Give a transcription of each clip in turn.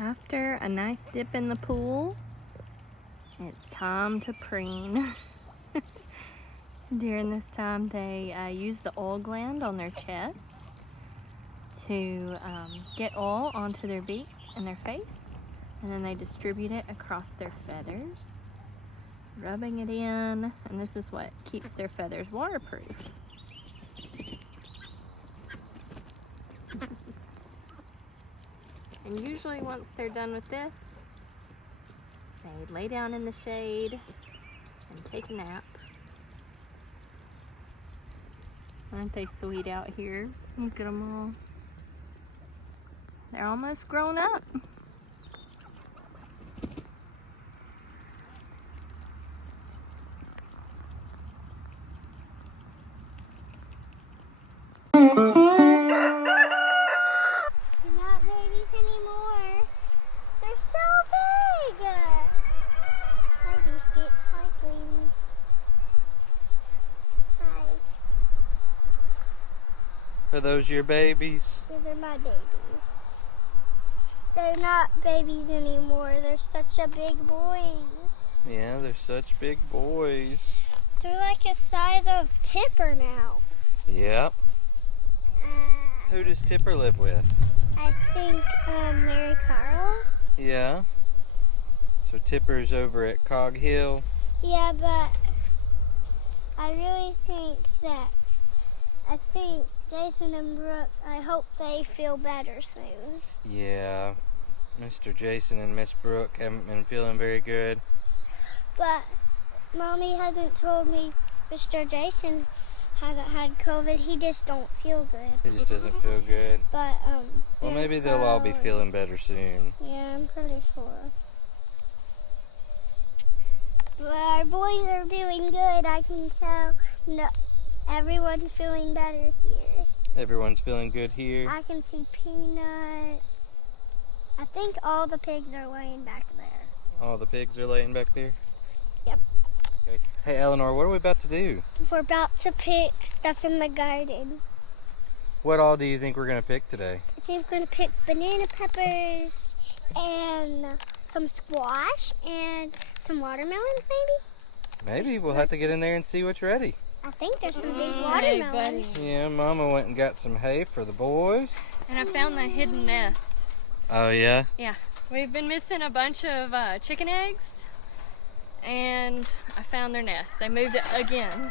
After a nice dip in the pool, it's time to preen. During this time, they use the oil gland on their chest to get oil onto their beak and their face, and then they distribute it across their feathers, rubbing it in, and this is what keeps their feathers waterproof. And usually once they're done with this, they lay down in the shade and take a nap. Aren't they sweet out here? Look at them all. They're almost grown up. Are those your babies? Yeah, they're my babies. They're not babies anymore. They're such a big boys. Yeah, they're such big boys. They're like the size of Tipper now. Yep. Who does Tipper live with? I think Mary Carl. Yeah. So Tipper's over at Cog Hill. Yeah, but I really think Jason and Brooke, I hope they feel better soon. Yeah. Mr. Jason and Miss Brooke haven't been feeling very good. But Mommy hasn't told me Mr. Jason hasn't had COVID. He just don't feel good. He just doesn't feel good. But well, maybe they'll all be feeling better soon. Yeah, I'm pretty sure. But our boys are doing good. I can tell. No, everyone's feeling better here. Everyone's feeling good here. I can see Peanut. I think all the pigs are laying back there. All the pigs are laying back there? Yep. Okay. Hey, Eleanor, what are we about to do? We're about to pick stuff in the garden. What all do you think we're going to pick today? I think we're going to pick banana peppers and some squash and some watermelons, maybe? Maybe. We'll have to get in there and see what's ready. I think there's some big watermelons. Yeah, Mama went and got some hay for the boys. And I found the hidden nest. Oh, yeah? Yeah. We've been missing a bunch of chicken eggs, and I found their nest. They moved it again.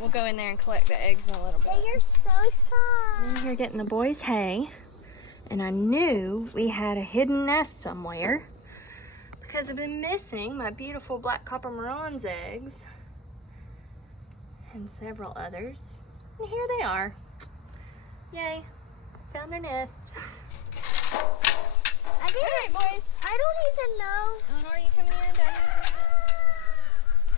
We'll go in there and collect the eggs in a little bit. They are so soft. I'm in here getting the boys' hay, and I knew we had a hidden nest somewhere because I've been missing my beautiful black copper marron's eggs and several others. And here they are. Yay, found their nest. Alright, boys. I don't even know. Eleanor, are you coming in? Daddy,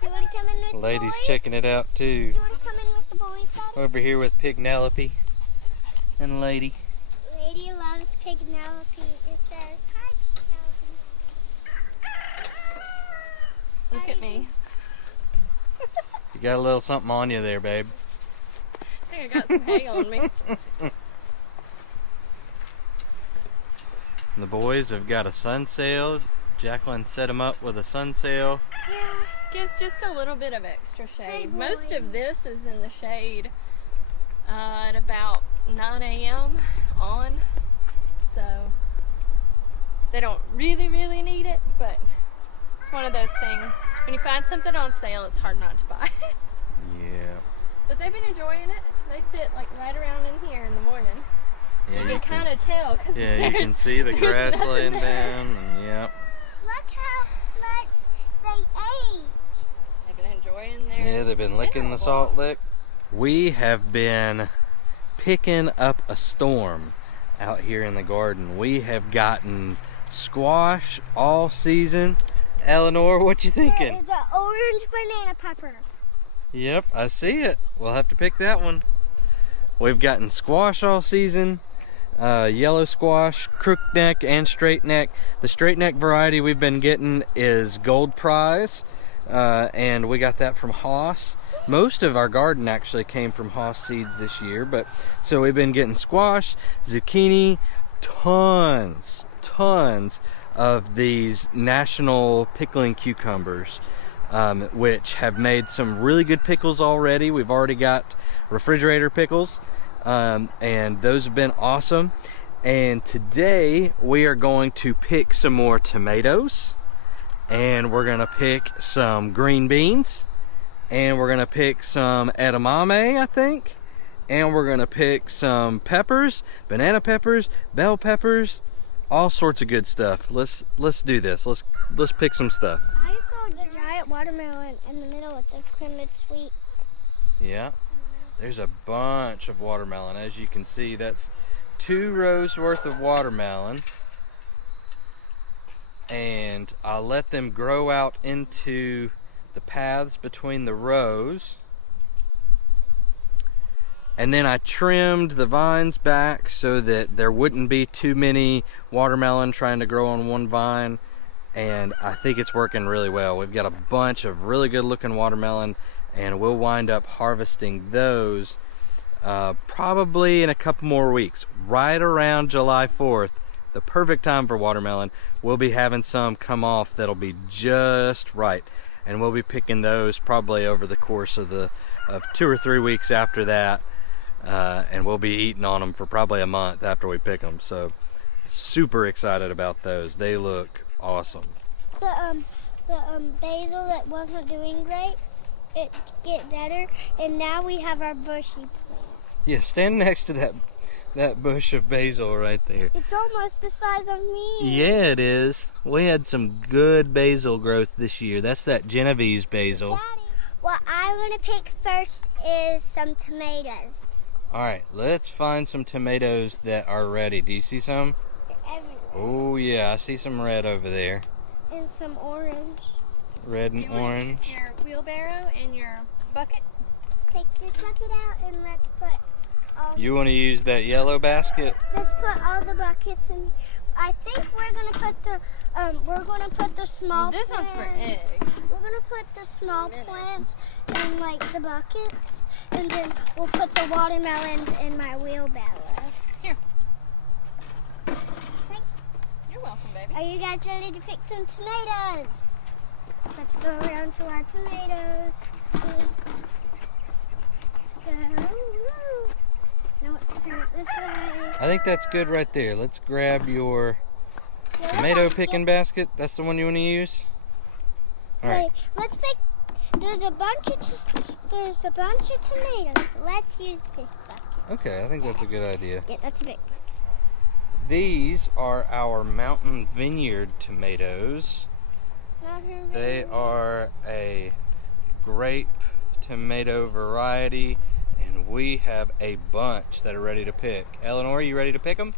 You want to come in with the boys? Lady's checking it out, too. You want to come in with the boys, Daddy? Over here with Pignelope and Lady. Lady loves Pignelope. It says, hi, Pignelope. look at me. You got a little something on you there, babe. I think I got some hay on me. And the boys have got a sun sail. Jacqueline set them up with a sun sail. Yeah, gives just a little bit of extra shade. Hey, boy. Most of this is in the shade at about 9 a.m. on, so they don't really need it, but it's one of those things. When you find something on sale, it's hard not to buy. Yeah. But they've been enjoying it. They sit like right around in here in the morning. Yeah, you can kind of tell. Cause yeah, you can see the grass laying down. And, yep. Look how much they ate. They've been enjoying their Yeah, they've been licking the salt lick. We have been picking up a storm out here in the garden. We have gotten squash all season. Eleanor, what you thinking? There is an orange banana pepper. Yep, I see it. We'll have to pick that one. We've gotten squash all season. Yellow squash, crookneck, and straight neck. The straight neck variety we've been getting is Gold Prize, and we got that from Haas. Most of our garden actually came from Haas seeds this year, but so we've been getting squash, zucchini, tons tons of these national pickling cucumbers, which have made some really good pickles already. We've already got refrigerator pickles, and those have been awesome. And today we are going to pick some more tomatoes, and we're gonna pick some green beans, and we're gonna pick some edamame, I think, and we're gonna pick some peppers, banana peppers, bell peppers, all sorts of good stuff. Let's do this. Let's pick some stuff. I saw the giant watermelon in the middle with the cream sweet. Yeah, there's a bunch of watermelon. As you can see, that's 2 rows worth of watermelon. And I'll let them grow out into the paths between the rows. And then I trimmed the vines back so that there wouldn't be too many watermelon trying to grow on one vine. And I think it's working really well. We've got a bunch of really good looking watermelon, and we'll wind up harvesting those probably in a couple more weeks. Right around July 4th, the perfect time for watermelon, we'll be having some come off that'll be just right. And we'll be picking those probably over the course of 2 or 3 weeks after that. And we'll be eating on them for probably a month after we pick them. So super excited about those. They look awesome. The basil that wasn't doing great, it get better, and now we have our bushy plant. Yeah, stand next to that bush of basil right there. It's almost the size of me. Yeah, it is. We had some good basil growth this year. That's that Genovese basil. Daddy, what I'm gonna pick first is some tomatoes. All right, let's find some tomatoes that are ready. Do you see some? They're everywhere. Oh yeah, I see some red over there. And some orange. Red and Do you want to orange. use your wheelbarrow and your bucket? Take this bucket out and let's put all. You want to use that yellow basket? Let's put all the buckets in. I think we're gonna put the small. This one's for plants- eggs. We're gonna put the small plants in like the buckets, and then we'll put the watermelons in my wheelbarrow. Here. Thanks. You're welcome, baby. Are you guys ready to pick some tomatoes? Let's go around to our tomatoes. Let's go. Now let's turn it this way. I think that's good right there. Let's grab your tomato picking basket. That's the one you want to use? All right. Wait, let's pick. There's a bunch of tomatoes. Let's use this bucket. Okay, I think that's a good idea. Yeah, that's a big. These are our Mountain Vineyard tomatoes. They are a grape tomato variety, and we have a bunch that are ready to pick. Eleanor, you ready to pick them?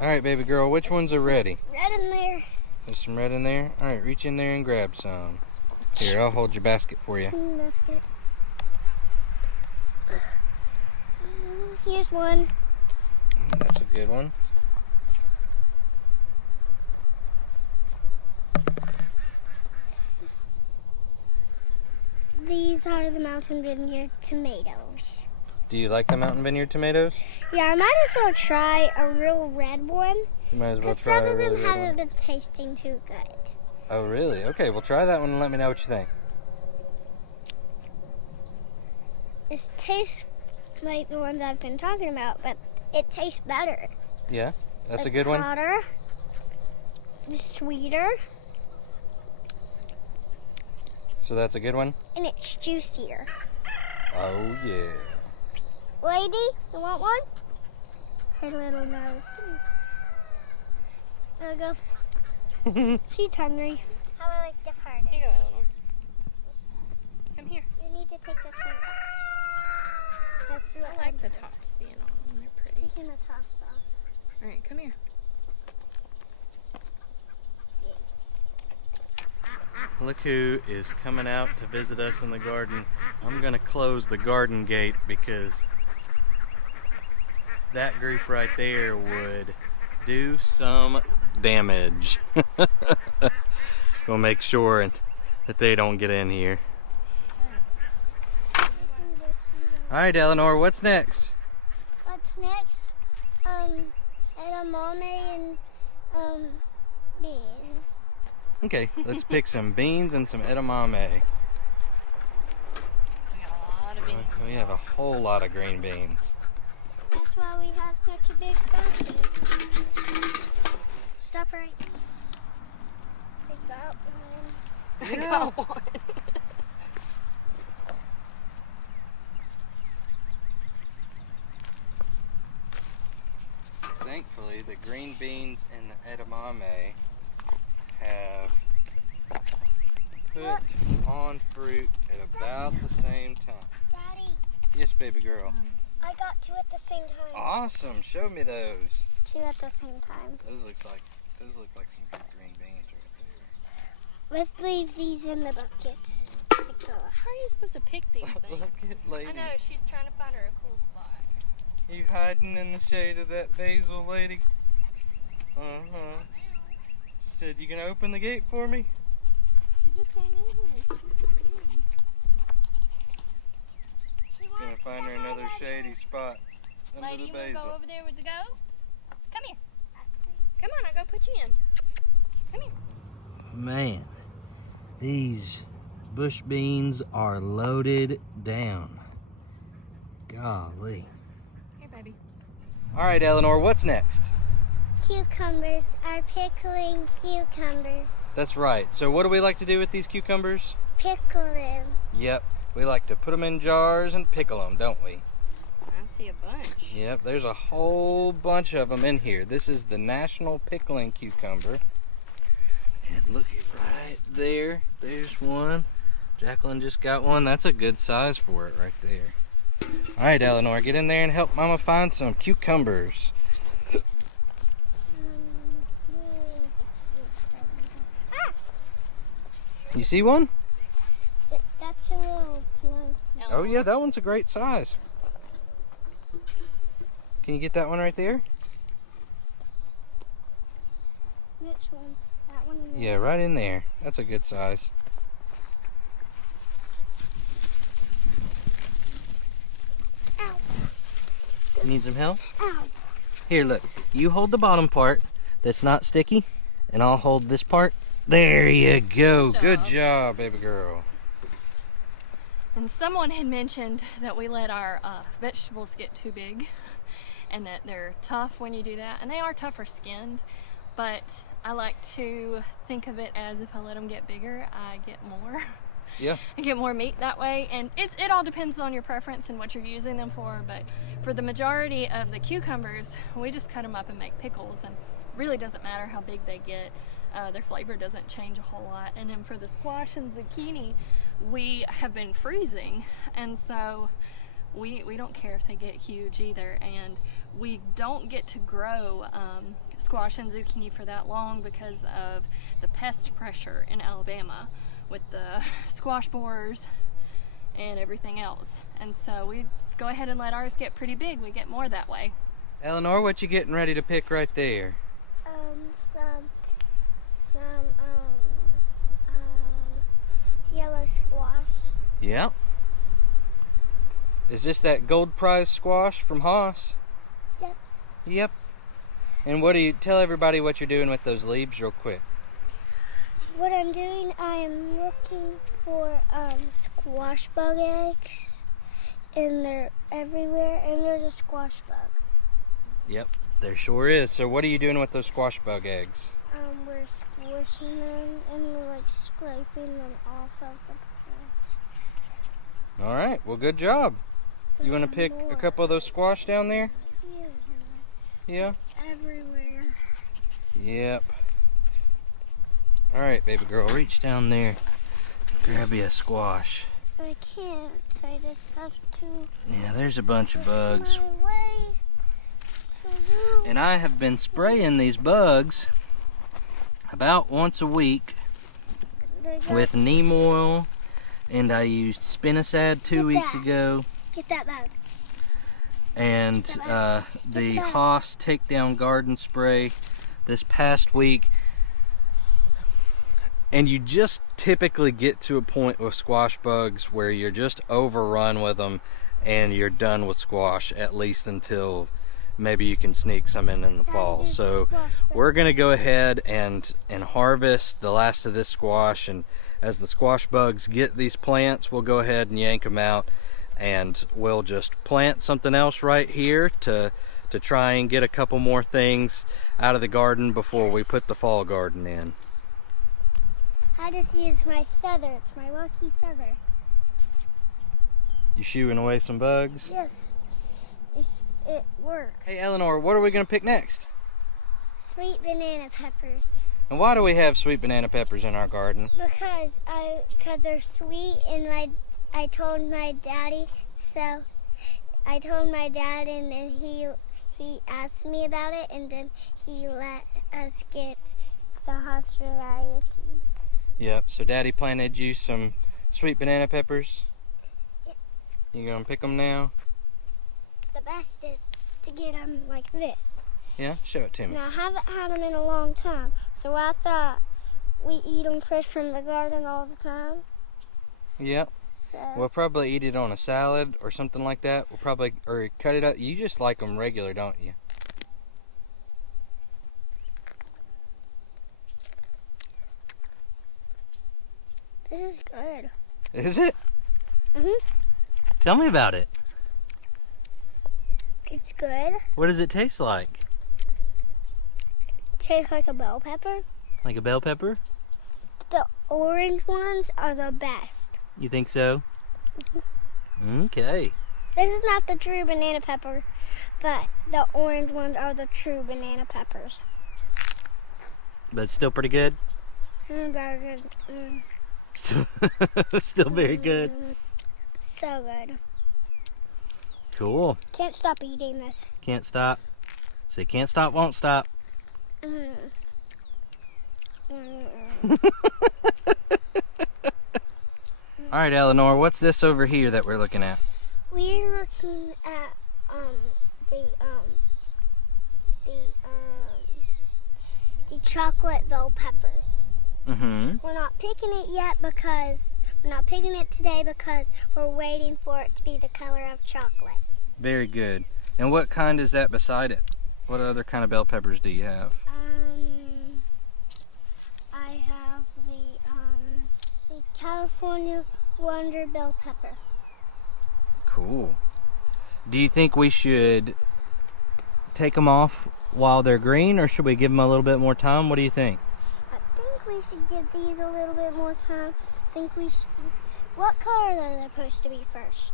All right, baby girl, which ones are ready? Red in there. There's some red in there. All right, reach in there and grab some. Here, I'll hold your basket for you. Basket. Here's one. That's a good one. These are the Mountain Vineyard tomatoes. Do you like the Mountain Vineyard tomatoes? Yeah, I might as well try a real red one. You might as well Because try some a of them really red haven't one. been tasting too good. Oh, really? Okay, well try that one and let me know what you think. It tastes like the ones I've been talking about, but it tastes better. Yeah, that's a It's good one. hotter, it's sweeter, So that's a good one? and it's juicier. Oh, yeah. Lady, you want one? Her little nose. There we go. She's hungry. How I like the part? Here you go, Eleanor. Come here. You need to take this one. That's what I like the tops being on them. They're pretty. taking the tops off. All right, come here. Look who is coming out to visit us in the garden. I'm gonna close the garden gate because that group right there would do some damage. We'll make sure that they don't get in here. All right, Eleanor, what's next? What's next? Edamame edamame and beans. Okay, let's pick some beans and some edamame. We got a lot of beans. We have a whole lot of green beans. That's why we have such a big bucket. Stop right. I got one. I got one. Thankfully, the green beans and the edamame have put on fruit at about the same time. Daddy, Yes, baby girl. I got two at the same time. Awesome. Show me those. Two at the same time. Those look like some good green beans right Let's leave these in the bucket. How are you supposed to pick these there. things? Bucket lady. I know, she's trying to find her a cool spot. You hiding in the shade of that basil, lady? Uh-huh. She said, you gonna open the gate for me? She just came in here. Gonna find her another shady spot under Lady, the you wanna basil. go over there with the goats? Come here. Come on, I'll go put you in. Come here. Man, these bush beans are loaded down. Golly. Here, baby. All right, Eleanor, what's next? Cucumbers are pickling cucumbers. That's right. So what do we like to do with these cucumbers? Pickle them. Yep, we like to put them in jars and pickle them, don't we? I see a bunch. Yep, there's a whole bunch of them in here. This is the National Pickling Cucumber. And look at right there. There's one. Jacqueline just got one. That's a good size for it right there. All right, Eleanor, get in there and help Mama find some cucumbers. You see one? That's a little plant. Oh yeah, that one's a great size. Can you get that one right there? Which one? That one? Yeah, right in there. That's a good size. Ow. Need some help? Ow. Here, look. You hold the bottom part that's not sticky, and I'll hold this part. There you go. Good job, baby girl. And someone had mentioned that we let our vegetables get too big and that they're tough when you do that. And they are tougher skinned, but I like to think of it as if I let them get bigger, I get more. Yeah. I get more meat that way. And it all depends on your preference and what you're using them for. But for the majority of the cucumbers, we just cut them up and make pickles. And it really doesn't matter how big they get. Their flavor doesn't change a whole lot. And then for the squash and zucchini, we have been freezing, and so we don't care if they get huge either. And we don't get to grow squash and zucchini for that long because of the pest pressure in Alabama with the squash borers and everything else. And so we go ahead and let ours get pretty big. We get more that way. Eleanor, what you getting ready to pick right there? Yellow squash. Yep. Is this that gold prize squash from Haas? Yep. Yep. And what do you tell everybody what you're doing with those leaves real quick? What I'm doing, I am looking for squash bug eggs, and they're everywhere, and there's a squash bug. Yep, there sure is. So what are you doing with those squash bug eggs? We're squishing them, and we're like scraping them off of the plants. All right, well, good job. You want to pick a couple of those squash down there? Yeah? Everywhere. Yep. All right, baby girl, reach down there and grab you a squash. I can't. I just have to. Yeah, there's a bunch of bugs. My way to you. And I have been spraying these bugs about once a week with neem oil, and I used spinosad 2 weeks ago, Get that bag. and the Haas Takedown Garden Spray this past week. And you just typically get to a point with squash bugs where you're just overrun with them and you're done with squash, at least until maybe you can sneak some in the fall. there's So squash we're gonna go ahead and harvest the last of this squash, and as the squash bugs get these plants, we'll go ahead and yank them out, and we'll just plant something else right here to try and get a couple more things out of the garden before we put the fall garden in. I just used my feather. It's my lucky feather. You shooing away some bugs? Yes, it works. Hey Eleanor, what are we gonna pick next? Sweet banana peppers. And why do we have sweet banana peppers in our garden? Because they're sweet, and I told my daddy, so I told my dad, and then he asked me about it, and then he let us get the house variety. Yep, so Daddy planted you some sweet banana peppers. Yep. You gonna pick them now? The best is to get them like this. Yeah, show it to me. Now, I haven't had them in a long time, so I thought we eat them fresh from the garden all the time. Yep. So We'll probably eat it on a salad or something like that. We'll probably, or cut it up. You just like them regular, don't you? this is good. Is it? Mhm. Tell me about it. It's good. What does it taste like? Tastes like a bell pepper. Like a bell pepper? The orange ones are the best. You think so? Okay. This is not the true banana pepper, but the orange ones are the true banana peppers. But it's still pretty good? Very good. Still very good. So good. Cool. Can't stop eating this. Can't stop. Say can't stop, won't stop. Mm. All right, Eleanor, what's this over here that we're looking at? We're looking at the chocolate bell pepper. Mm-hmm. We're not picking it yet because we're not picking it today because we're waiting for it to be the color of chocolate. Very good. And what kind is that beside it? What other kind of bell peppers do you have? I have the California Wonder Bell Pepper. Cool. Do you think we should take them off while they're green, or should we give them a little bit more time? What do you think? I think we should give these a little bit more time. I think we should. What color are they supposed to be first?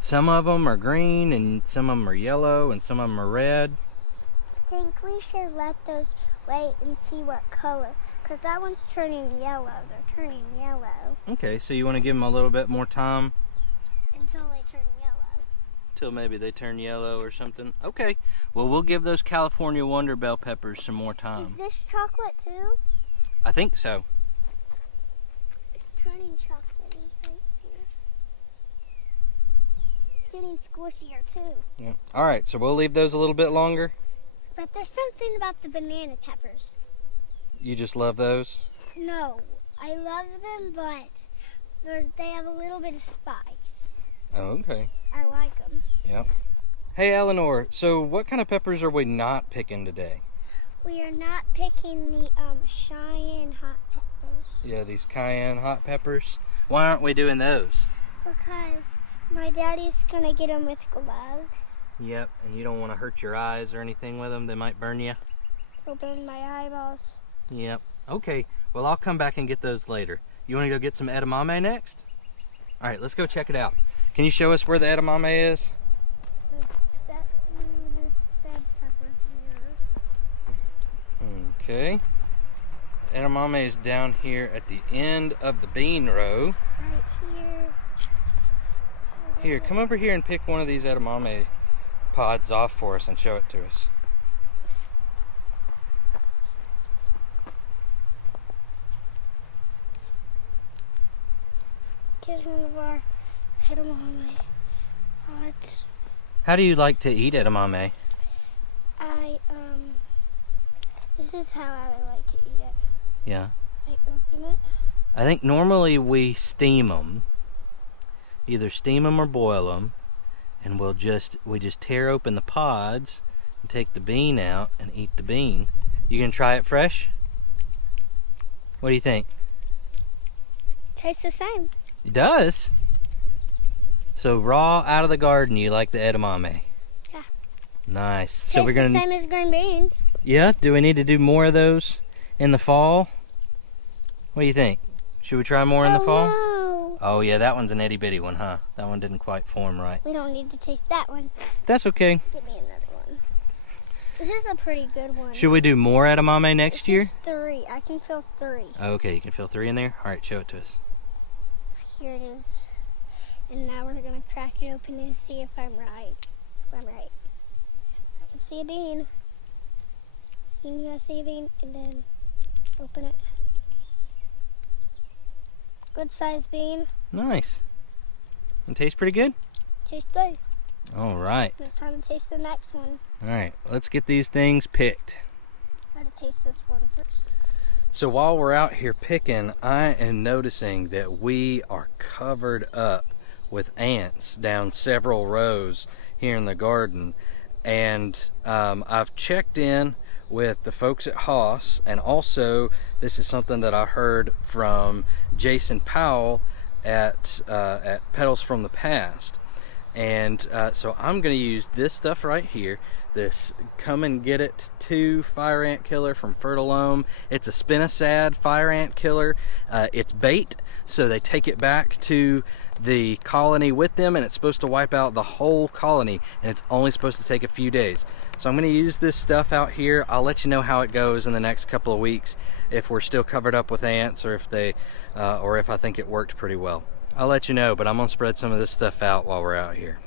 Some of them are green, and some of them are yellow, and some of them are red. I think we should let those wait and see what color, because that one's turning yellow. They're turning yellow. Okay, so you want to give them a little bit more time? Until they turn yellow. Till maybe they turn yellow or something. Okay, well, we'll give those California Wonder Bell Peppers some more Is time. this chocolate too? I think so. It's turning chocolatey right here. It's getting squishier too. Yeah. All right, so we'll leave those a little bit longer. But there's something about the banana peppers. You just love those? No, I love them, but they have a little bit of spice. Oh, okay. I like them. Yep. Hey, Eleanor, so what kind of peppers are we not picking today? We are not picking the Cheyenne hot peppers Yeah, these cayenne hot peppers. Why aren't we doing those? because my daddy's gonna get them with gloves. Yep, and you don't want to hurt your eyes or anything with them. They might burn you. It'll burn my eyeballs. Yep. Okay, well, I'll come back and get those later. You want to go get some edamame next? All right, let's go check it out. Can you show us where the edamame is? The stem pepper here. Okay. Edamame is down here at the end of the bean row. Right here. Here, come over here and pick one of these edamame pods off for us and show it to us. Here's one of our edamame pods. How do you like to eat edamame? This is how I like to eat it. Yeah. I open it. I think normally we steam them. Either steam them or boil them. And we just tear open the pods, Take the bean out and eat the bean. You gonna try it fresh? What do you think? Tastes the same. It does? So raw out of the garden, you like the edamame? Yeah. Nice. So Tastes we're gonna. the same as green beans. Yeah. Do we need to do more of those in the fall? What do you think? Should we try more in the fall? No. Oh yeah, that one's an itty bitty one, huh? That one didn't quite form right. We don't need to taste that one. That's okay. Give me another one. This is a pretty good one. Should we do more edamame next year? This is 3. I can feel 3. Okay, you can feel 3 in there? Alright, show it to us. Here it is. And now we're going to crack it open and see if I'm right. If I'm right. I can see a bean. You gotta see a bean and then open it. Good sized bean. Nice. It tastes pretty good? Tastes good. Alright. It's time to taste the next one. Alright, let's get these things picked. Gotta taste this one first. So while we're out here picking, I am noticing that we are covered up with ants down several rows here in the garden. And I've checked in with the folks at Haas, and also this is something that I heard from Jason Powell at Petals from the Past. And so I'm going to use this stuff right here, this Come and Get It 2 fire ant killer from Fertilome. It's a spinosad fire ant killer. It's bait, so they take it back to the colony with them, and it's supposed to wipe out the whole colony, and it's only supposed to take a few days. So I'm going to use this stuff out here. I'll let you know how it goes in the next couple of weeks, if we're still covered up with ants, or if they or if I think it worked pretty well. I'll let you know, but I'm going to spread some of this stuff out while we're out here.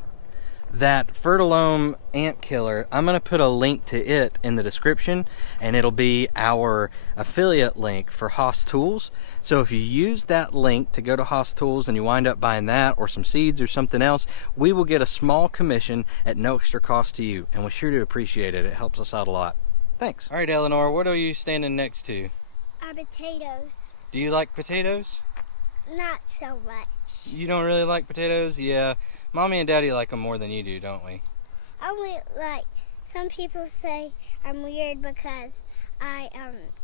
That Fertilome ant killer, I'm going to put a link to it in the description, and it'll be our affiliate link for Haas Tools. So if you use that link to go to Haas Tools and you wind up buying that or some seeds or something else, we will get a small commission at no extra cost to you, and we sure do appreciate it. It helps us out a lot. Thanks. All right, Eleanor, what are you standing next to? Potatoes. Do you like potatoes? Not so much. You don't really like potatoes? Yeah. Mommy and Daddy like them more than you do, don't we? Some people say I'm weird because I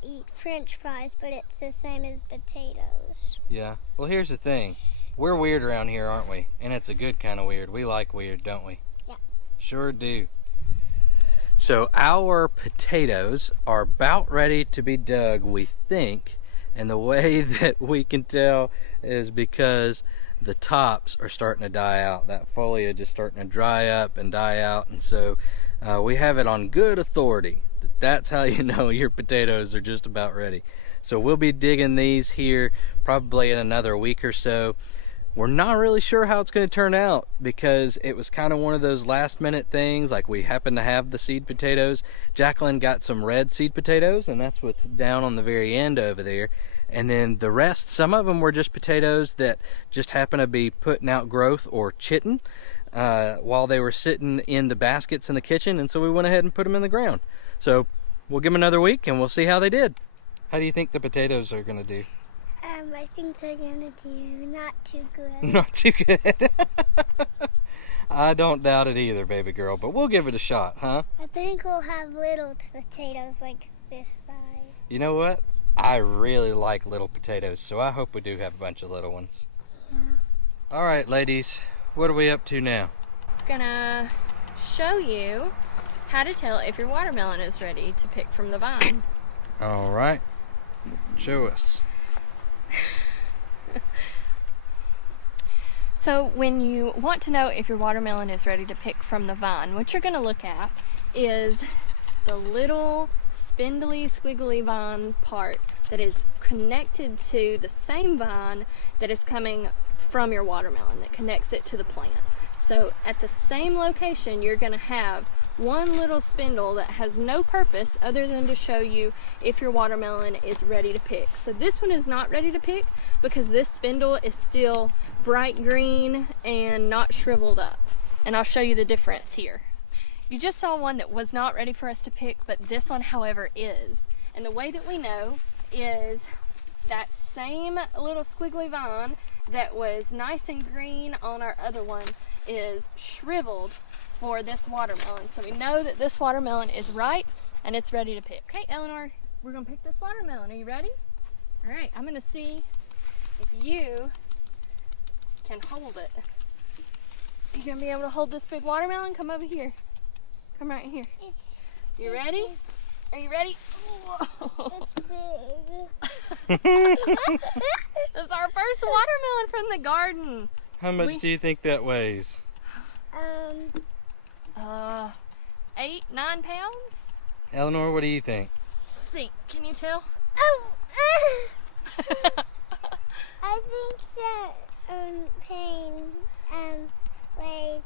eat French fries, but it's the same as potatoes. Yeah. Well, here's the thing. We're weird around here, aren't we? And it's a good kind of weird. We like weird, don't we? Yeah. Sure do. So our potatoes are about ready to be dug, we think. And the way that we can tell is because the tops are starting to die out. That foliage is starting to dry up and die out. And so we have it on good authority that that's how you know your potatoes are just about ready. So we'll be digging these here probably in another week or so. We're not really sure how it's going to turn out because it was kind of one of those last minute things. Like, we happen to have the seed potatoes. Jacqueline got some red seed potatoes, and that's what's down on the very end over there. And then the rest, some of them were just potatoes that just happen to be putting out growth or chitting while they were sitting in the baskets in the kitchen. And so we went ahead and put them in the ground. So we'll give them another week and we'll see how they did. How do you think the potatoes are going to do? I think they're gonna do not too good. Not too good. I don't doubt it either, baby girl, but we'll give it a shot, huh? I think we'll have little potatoes like this size. You know what? I really like little potatoes, so I hope we do have a bunch of little ones. Yeah. All right, ladies, what are we up to now? Gonna show you how to tell if your watermelon is ready to pick from the vine. All right, show us. So when you want to know if your watermelon is ready to pick from the vine, what you're going to look at is the little spindly, squiggly vine part that is connected to the same vine that is coming from your watermelon, that connects it to the plant. So at the same location, you're going to have one little spindle that has no purpose other than to show you if your watermelon is ready to pick. So this one is not ready to pick because this spindle is still bright green and not shriveled up. And I'll show you the difference here. You just saw one that was not ready for us to pick, but this one, however, is. And the way that we know is that same little squiggly vine that was nice and green on our other one is shriveled for this watermelon. So we know that this watermelon is ripe and it's ready to pick. Okay, Eleanor, we're gonna pick this watermelon. Are you ready? All right, I'm gonna see if you can hold it. You gonna be able to hold this big watermelon? Come over here. Come right here. You ready? Are you ready? It's big. This is our first watermelon from the garden. How much do you think that weighs? 8, 9 pounds? Eleanor, what do you think? Let's see, can you tell? I think that pain weighs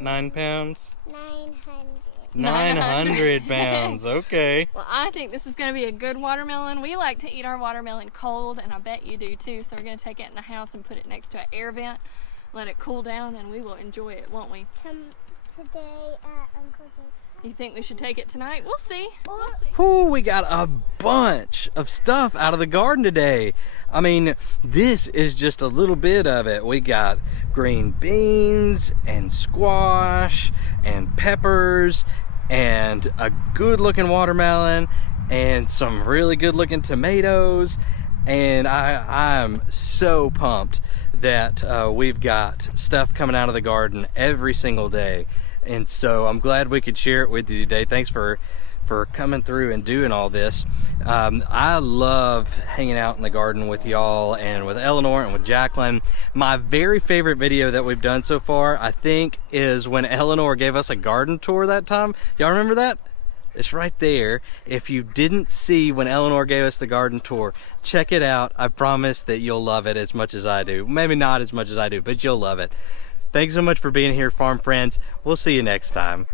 9 pounds? 900. 900 pounds, okay. Well, I think this is going to be a good watermelon. We like to eat our watermelon cold, and I bet you do too. So we're going to take it in the house and put it next to an air vent, let it cool down, and we will enjoy it, won't we? Today at Uncle Jake's. You think we should take it tonight? We'll see. Ooh, we got a bunch of stuff out of the garden today. I mean, this is just a little bit of it. We got green beans and squash and peppers and a good looking watermelon and some really good looking tomatoes. And I'm so pumped that we've got stuff coming out of the garden every single day. And so I'm glad we could share it with you today. Thanks for coming through and doing all this. I love hanging out in the garden with y'all and with Eleanor and with Jacqueline. My very favorite video that we've done so far, I think, is when Eleanor gave us a garden tour that time. Y'all remember that? It's right there. If you didn't see when Eleanor gave us the garden tour, check it out. I promise that you'll love it as much as I do. Maybe not as much as I do, but you'll love it. Thanks so much for being here, farm friends. We'll see you next time.